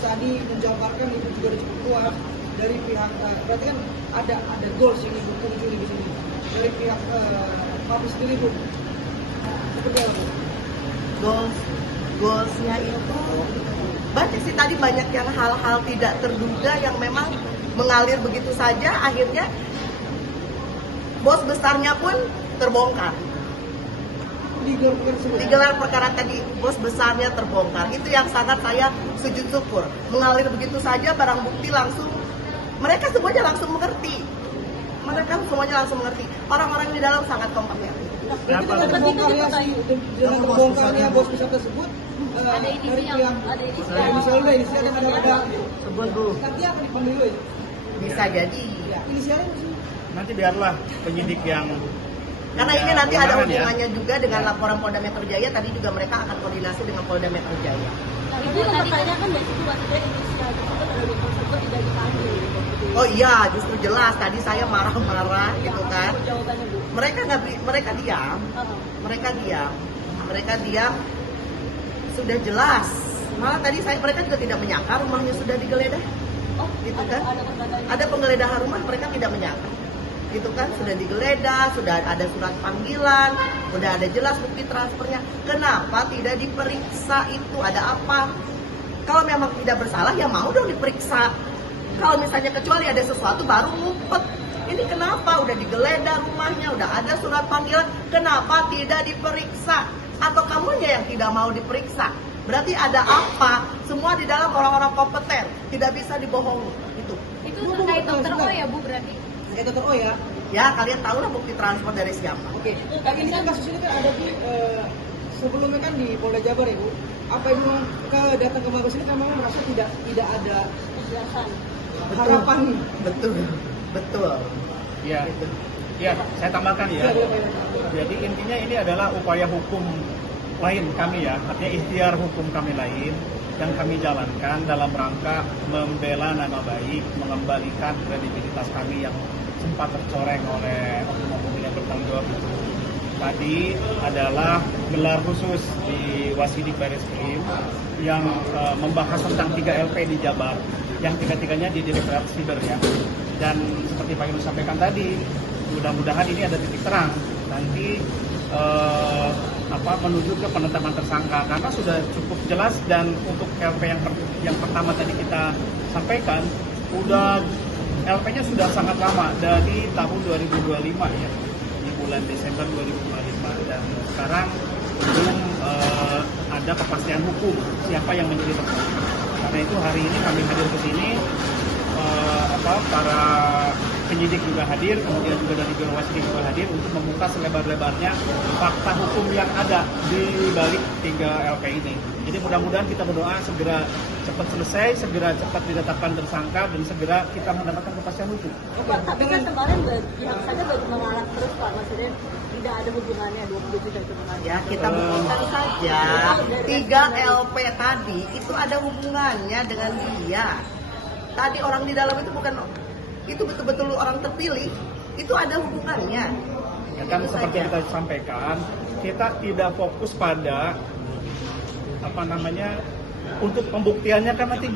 Tadi menjabarkan itu juga cukup kuat dari pihak berarti kan ada goals yang ibu tuju di sini dari pihak Mabes sendiri Bu. Seperti apa Bu? Goalsnya itu banyak sih, tadi banyak yang hal-hal tidak terduga yang memang mengalir begitu saja, akhirnya bos besarnya pun terbongkar. Digelar perkara tadi, bos besarnya terbongkar. Itu yang sangat saya sujud syukur. Mengalir begitu saja, barang bukti langsung, mereka semuanya langsung mengerti. Orang-orang di dalam sangat kompeten. Berarti dengan terbongkarnya bos besar tersebut, ada inisial yang ada nanti akan dipanggil ya? Bisa jadi. Inisialnya Nanti biarlah penyidik yang karena ini nanti ada hubungannya juga dengan laporan Polda Metro Jaya. Tadi juga mereka akan koordinasi dengan Polda Metro Jaya. Nah, itu tadi kan dari situ maksudnya inisial tersebut dari tersebut tidak dipanggil. Oh iya, justru jelas. Tadi saya marah-marah gitu kan. Jawabannya Bu. Mereka diam. Mereka diam. Sudah jelas. Malah tadi mereka juga tidak menyangka rumahnya sudah digeledah. Oh, Gitu kan? Ada Ada penggeledahan rumah, mereka tidak menyangka. Gitu kan, sudah digeledah, sudah ada surat panggilan, sudah ada jelas bukti transfernya. Kenapa tidak diperiksa itu? Ada apa? Kalau memang tidak bersalah ya mau dong diperiksa. Kalau misalnya kecuali ada sesuatu baru ngumpet. Ini kenapa udah digeledah rumahnya, udah ada surat panggilan, kenapa tidak diperiksa? Atau kamunya yang tidak mau diperiksa? Berarti ada apa? Semua di dalam orang-orang kompeten, tidak bisa dibohongi. Itu terkait dokter O ya Bu berarti? kayak Dr. O ya. Ya, kalian tahu lah bukti transfer dari siapa. Oke. Kan ini kan kasus ini kan ada di sebelumnya kan di Polda Jabar ya Bu. Apa Ibu datang ke Mabes ini kan memang merasa tidak ada Kejelasan. harapan. Betul. ya saya tambahkan ya. Jadi intinya ini adalah upaya hukum lain kami ya, artinya ikhtiar hukum kami lain yang kami jalankan dalam rangka membela nama baik, mengembalikan kredibilitas kami yang sempat tercoreng oleh oknum-oknum yang bertanggung jawab itu. Tadi adalah gelar khusus di Wasidik Bareskrim yang membahas tentang 3 LP di Jabar, yang tiga-tiganya di Direktorat Siber ya. Dan seperti Pak Yunus sampaikan tadi, mudah-mudahan ini ada titik terang nanti menuju ke penetapan tersangka, karena sudah cukup jelas. Dan untuk LP yang pertama tadi kita sampaikan, LP-nya sudah sangat lama, dari tahun 2025 ya, di bulan Desember 2025, dan sekarang belum ada kepastian hukum siapa yang menjadi tersangka. Karena itu hari ini kami hadir ke sini, para penyidik juga hadir, kemudian juga dari Biro Wasidik juga hadir untuk membuka selebar-lebarnya fakta hukum yang ada di balik 3 LP ini. Jadi mudah-mudahan kita berdoa segera cepat selesai, segera cepat ditetapkan tersangka, dan segera kita mendapatkan kepastian hukum. Pak, tapi kan kemarin yang saja baru mengarah terus Pak, maksudnya tidak ada hubungannya 20 juta itu dengan. Ya, kita buktikan saja 3 LP tadi itu ada hubungannya dengan dia. Tadi orang di dalam itu itu betul-betul orang terpilih, itu ada hubungannya. Ya kan, seperti kita sampaikan, kita tidak fokus pada untuk pembuktiannya, kan nanti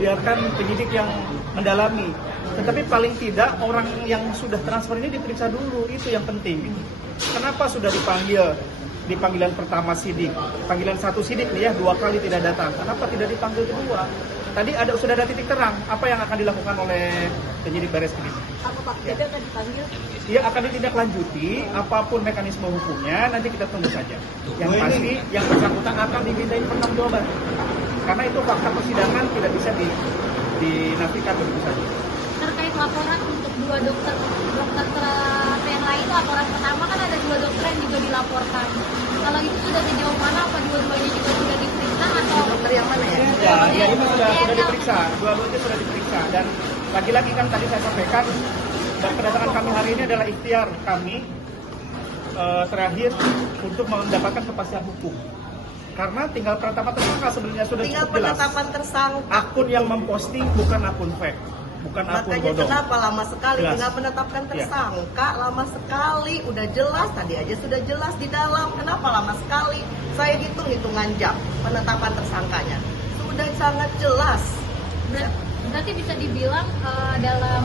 biarkan penyidik yang mendalami. Tetapi paling tidak orang yang sudah transfer ini diperiksa dulu, itu yang penting. Kenapa sudah dipanggil di panggilan pertama sidik, panggilan 1 sidik nih ya, 2 kali tidak datang, kenapa tidak dipanggil kedua? Tadi sudah ada titik terang apa yang akan dilakukan oleh penyidik Bareskrim. Apa Pak, jadi akan dipanggil? Dia akan ditindaklanjuti, apapun mekanisme hukumnya nanti kita tunggu saja. Yang pasti yang bersangkutan akan dimintai pertanggungjawaban. Karena itu fakta persidangan tidak bisa dinafikan begitu saja. Terkait laporan untuk 2 dokter terapi yang lain, laporan pertama kan ada 2 dokter yang juga dilaporkan. Kalau itu sudah sejauh mana, apa dua-duanya juga sudah diperiksa atau Dokter yang mana ya? Ya ini sudah diperiksa, dua-duanya sudah diperiksa. Dan lagi-lagi kan tadi saya sampaikan, dan kedatangan kami hari ini adalah ikhtiar kami terakhir untuk mendapatkan kepastian hukum. Karena tinggal penetapan tersangka sebenarnya sudah Tinggal cukup jelas. penetapan tersangka. Akun yang memposting bukan akun fake, bukan akun Makanya bodong. kenapa lama sekali Jelas. tinggal penetapkan tersangka, lama sekali, udah jelas, tadi aja sudah jelas di dalam. Kenapa lama sekali? Saya hitung-hitungan jam penetapan tersangkanya. udah sangat jelas. Berarti bisa dibilang dalam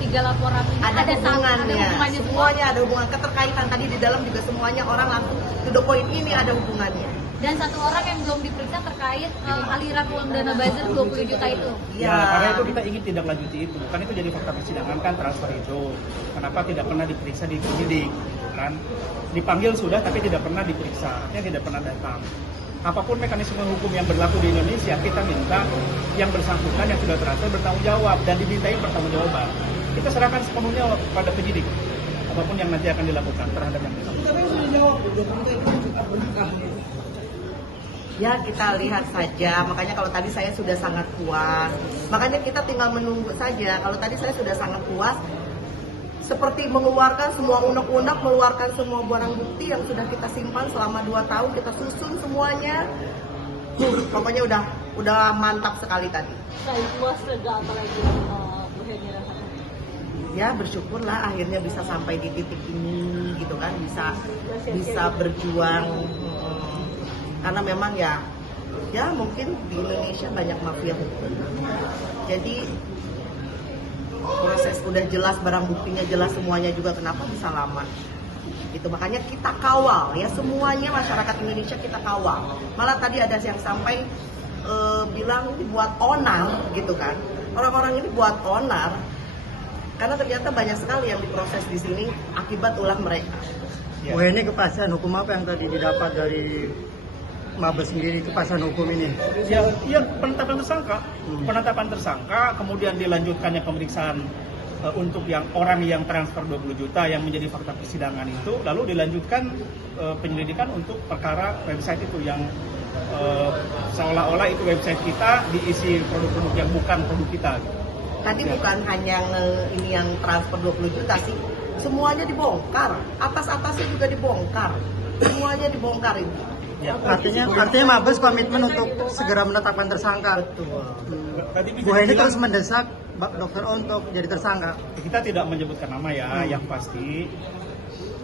tiga laporan ini Ada hubungannya, hubungannya semuanya ada hubungan, keterkaitan tadi di dalam juga semuanya orang langsung to the point, ini ada hubungannya. Dan satu orang yang belum diperiksa terkait aliran uang dana buzzer 20 juta itu. Ya, karena itu kita ingin tidak lanjuti itu. Kan itu jadi fakta persidangan kan transfer itu. Kenapa tidak pernah diperiksa di penyidik? Kan dipanggil sudah tapi tidak pernah diperiksa, artinya tidak pernah datang. Apapun mekanisme hukum yang berlaku di Indonesia, kita minta yang bersangkutan yang sudah transfer bertanggung jawab dan dimintai pertanggungjawaban. Kita serahkan sepenuhnya pada penyidik. Apapun yang nanti akan dilakukan terhadap yang bersangkutan. Tapi sudah jawab, 20 juta itu juga berkah nih. Ya kita lihat saja, makanya kalau tadi saya sudah sangat puas, makanya kita tinggal menunggu saja. Kalau tadi saya sudah sangat puas, seperti mengeluarkan semua unek-unek, mengeluarkan semua barang bukti yang sudah kita simpan selama 2 tahun, kita susun semuanya. Pokoknya udah mantap sekali tadi. Saya puas, lega, apalagi yang Bu Heni rasakan. Ya bersyukurlah akhirnya bisa sampai di titik ini gitu kan, bisa berjuang. Karena memang ya mungkin di Indonesia banyak mafia hukum. Jadi proses udah jelas, barang buktinya jelas semuanya juga, kenapa bisa lama? Gitu, makanya kita kawal ya, semuanya masyarakat Indonesia kita kawal. Malah tadi ada yang sampai bilang buat onar gitu kan. Orang-orang ini buat onar karena ternyata banyak sekali yang diproses di sini akibat ulah mereka. Bu Heni, kepastian hukum apa yang tadi didapat dari Mabes sendiri, kepastian hukum ini? Ya penetapan tersangka, penetapan tersangka, kemudian dilanjutkannya pemeriksaan untuk yang orang yang transfer 20 juta yang menjadi fakta persidangan itu, lalu dilanjutkan penyelidikan untuk perkara website itu yang seolah-olah itu website kita diisi produk-produk yang bukan produk kita. Tadi bukan hanya ini yang transfer 20 juta sih, semuanya dibongkar, atas-atasnya juga dibongkar, semuanya dibongkar itu. Ya. Artinya Mabes komitmen untuk segera menetapkan tersangka. Tadi Bu Heni terus mendesak Dr. O untuk jadi tersangka. Kita tidak menyebutkan nama ya, yang pasti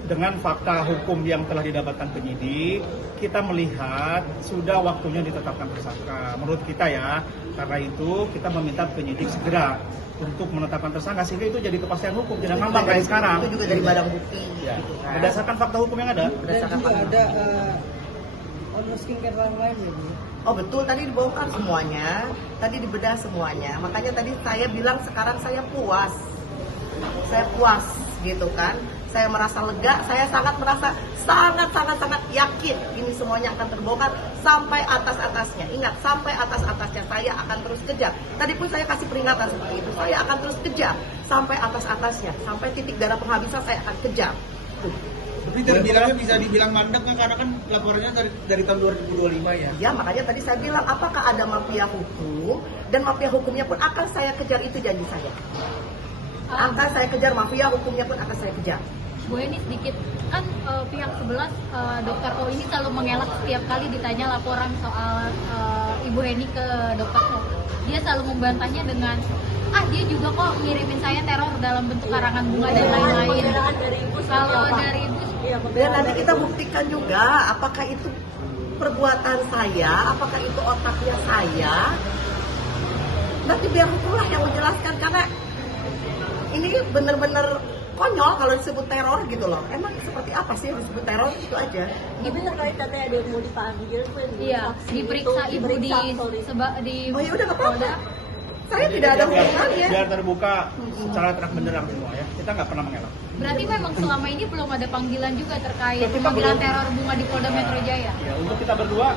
dengan fakta hukum yang telah didapatkan penyidik, kita melihat sudah waktunya ditetapkan tersangka. Menurut kita ya, karena itu kita meminta penyidik segera untuk menetapkan tersangka sehingga itu jadi kepastian hukum, tidak ngambang kayak sekarang. Itu juga dari barang bukti. Ya. Gitu kan. Berdasarkan fakta hukum yang ada. Dan Berdasarkan juga fakta ada hukum. owner skincare lain ya Bu. Oh betul, tadi dibongkar semuanya, tadi dibedah semuanya. Makanya tadi saya bilang sekarang saya puas gitu kan. Saya merasa lega, saya merasa sangat yakin ini semuanya akan terbongkar sampai atas-atasnya. Ingat, sampai atas-atasnya saya akan terus kejar. Tadi pun saya kasih peringatan seperti itu, saya akan terus kejar sampai atas-atasnya, sampai titik darah penghabisan saya akan kejar. Tapi terbilangnya bisa dibilang mandek kan, karena kan laporannya dari tahun 2025 ya. Ya, makanya tadi saya bilang apakah ada mafia hukum, dan mafia hukumnya pun akan saya kejar, itu janji saya. Akan saya kejar, mafia hukumnya pun akan saya kejar. Bu Heni, sedikit kan pihak sebelah Dr. O ini selalu mengelak setiap kali ditanya laporan soal Ibu Heni ke Dr. O. Dia selalu membantahnya dengan dia juga kok ngirimin saya teror dalam bentuk karangan bunga dan lain-lain. Kalau dari Ibu, Dan nanti kita buktikan juga apakah itu perbuatan saya, apakah itu otaknya saya. Nanti biar hukumlah yang menjelaskan, karena ini benar-benar konyol kalau disebut teror gitu loh. Emang seperti apa sih yang disebut teror, itu aja. Ibu terkait katanya ada yang mau dipanggil pun. iya, diperiksa Ibu di Oh ya udah, nggak apa-apa. Saya tidak ada hubungannya. Biar terbuka secara terang benderang semua ya. Kita nggak pernah mengelak. Berarti memang selama ini belum ada panggilan juga terkait Kita pemanggilan belum. teror bunga di Polda Metro Jaya. Ya, untuk kita berdua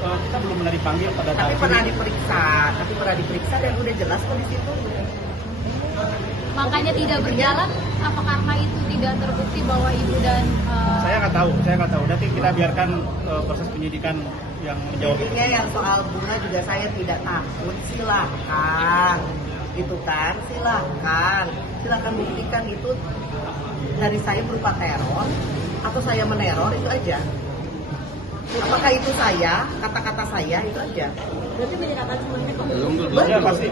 kita belum pernah dipanggil pada Tapi tahun pernah ini. diperiksa dan udah jelas kok di situ. Makanya tidak berjalan, apa karena itu tidak terbukti bahwa Ibu dan Saya nggak tahu. Nanti kita biarkan proses penyidikan yang menjawab itu. Intinya yang soal bunga juga saya tidak takut, silahkan gitu kan, silahkan buktikan itu dari saya berupa teror atau saya meneror, itu aja. Apakah itu saya, kata-kata saya, itu aja. Berarti menyerahkan semuanya ke Ya pasti.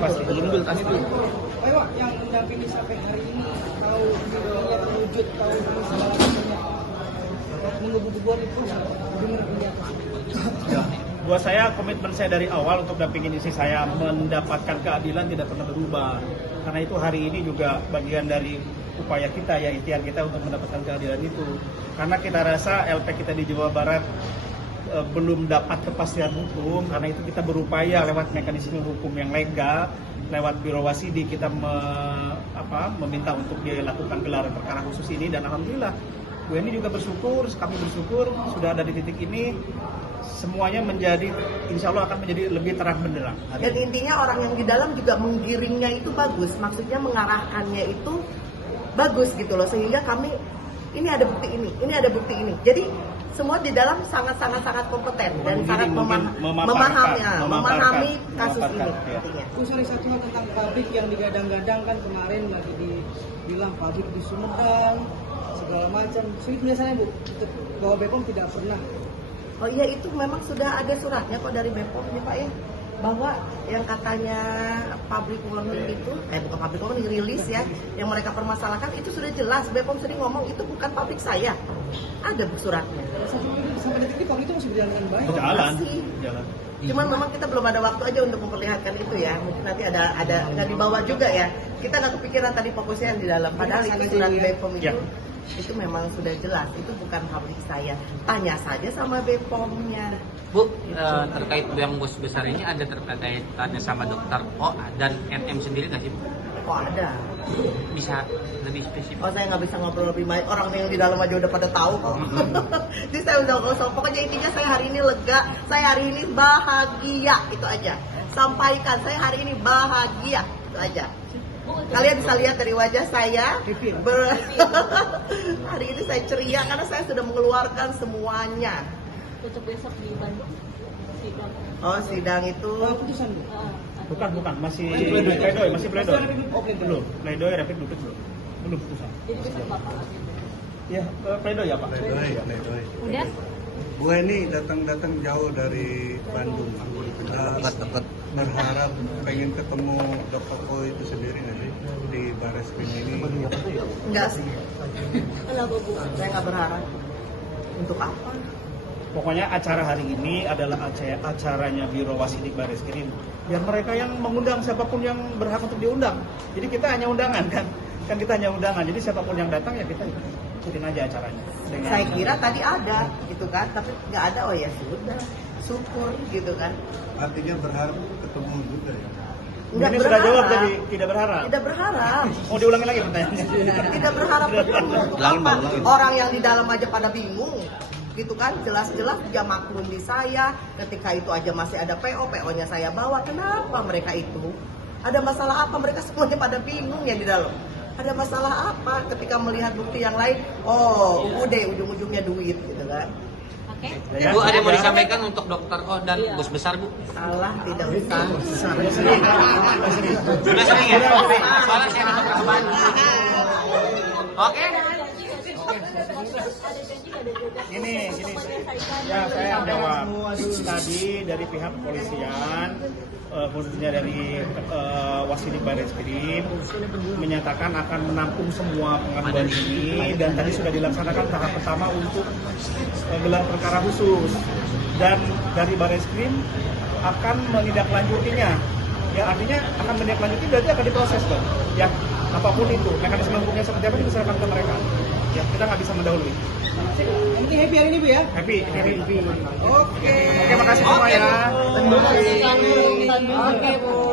Ayo yang mendampingi sampai hari ini, tahu videonya terwujud, tahu ini segala macamnya. Menggebu-gebu itu dengar pendapat. buat saya komitmen saya dari awal untuk dampingin istri saya mendapatkan keadilan tidak pernah berubah. Karena itu hari ini juga bagian dari upaya kita ya, ikhtiar kita untuk mendapatkan keadilan itu. Karena kita rasa LP kita di Jawa Barat belum dapat kepastian hukum, karena itu kita berupaya lewat mekanisme hukum yang legal, lewat Biro Wasidi kita meminta untuk dilakukan gelar perkara khusus ini, dan alhamdulillah Bu Eni juga bersyukur, kami bersyukur sudah ada di titik ini, semuanya menjadi, insya Allah akan menjadi lebih terang benderang. Dan intinya orang yang di dalam juga menggiringnya itu bagus, maksudnya mengarahkannya itu bagus gitu loh, sehingga kami ini ada bukti ini ada bukti ini. Jadi semua di dalam sangat kompeten dan sangat memahami kasus ini. Ya. Sorry, satu hal tentang pabrik yang digadang-gadang kan kemarin lagi dibilang pabrik di Sumedang segala macam. Sulit biasanya Bu, bahwa BPOM tidak pernah. Oh iya, itu memang sudah ada suratnya kok dari BPOM nih Pak ya, bahwa yang katanya pabrik warning itu, bukan pabrik warning, rilis ya, yang mereka permasalahkan itu sudah jelas, BPOM sendiri ngomong itu bukan pabrik saya, ada suratnya. Sampai detik ini pabrik itu masih berjalan dengan baik. Jalan. Cuman memang kita belum ada waktu aja untuk memperlihatkan itu ya, mungkin nanti ada nggak dibawa juga ya, kita nggak kepikiran tadi fokusnya yang di dalam, padahal itu surat BPOM itu. Itu memang sudah jelas, itu bukan pabrik saya. Tanya saja sama BPOM-nya. Bu, terkait yang bos besar ini ada terkaitannya sama Dokter O dan NM sendiri nggak sih Bu? Oh ada. Bisa lebih spesifik? Oh saya nggak bisa ngobrol lebih banyak, orang yang di dalam aja udah pada tahu kok. Jadi saya udah ngosong. Pokoknya intinya saya hari ini lega, saya hari ini bahagia, itu aja. Sampaikan saya hari ini bahagia, itu aja. Kalian bisa lihat dari wajah saya, hari ini saya ceria karena saya sudah mengeluarkan semuanya. Untuk besok di Bandung sidang. Oh sidang itu Putusan Bu. Bukan, masih pledoi, masih pledoi. Oke, Belum, pledoi rapid duduk belum putusan. Jadi besok Bapak. Ya, pledoi ya Pak. Pledoi. Udah? Bu Eni datang jauh dari Bandung. Berharap pengen ketemu Dr. O itu sendiri nggak sih di Barreskrim ini? enggak sih, Kenapa Bu? saya nggak berharap. Untuk apa? Pokoknya acara hari ini adalah acaranya Biro Wasidi Barreskrim. Biar mereka yang mengundang, siapapun yang berhak untuk diundang. Jadi kita hanya undangan kan kita hanya undangan. Jadi siapapun yang datang ya kita ikutin aja acaranya. Saya kira tadi ada gitu kan, tapi nggak ada. Oh ya sudah, syukur gitu kan. Artinya berharap ketemu juga ya? Nggak Ini sudah berharap. jawab tadi, tidak berharap. Tidak berharap. Mau diulangi lagi pertanyaannya? Tidak berharap ketemu. Untuk apa? Orang yang di dalam aja pada bingung gitu kan, jelas-jelas dia maklum di saya, ketika itu aja masih ada PO-nya saya bawa. Kenapa mereka itu? Ada masalah apa? Mereka semuanya pada bingung ya di dalam. Ada masalah apa ketika melihat bukti yang lain? Oh, udah ujung-ujungnya duit gitu kan. Oke. Bu, ada yang mau disampaikan untuk Dokter O dan bos besar Bu? Salah, tidak usah. Sudah sering ya? Soalnya saya dapat kabar. Oke. Ini ya saya jawab tadi dari pihak kepolisian, khususnya dari Wasidi Barreskrim menyatakan akan menampung semua pengaduan ini, dan tadi sudah dilaksanakan tahap pertama untuk gelar perkara khusus, dan dari Barreskrim akan menindaklanjutinya. Ya artinya akan menindaklanjuti berarti akan diproses dong. Ya apapun itu mekanisme hukumnya seperti apa diserahkan ke mereka. Ya kita nggak bisa mendahului. Yang penting happy hari ini Bu ya. Happy. Oke. Oke, makasih semua ya. Terima kasih. Oke Bu.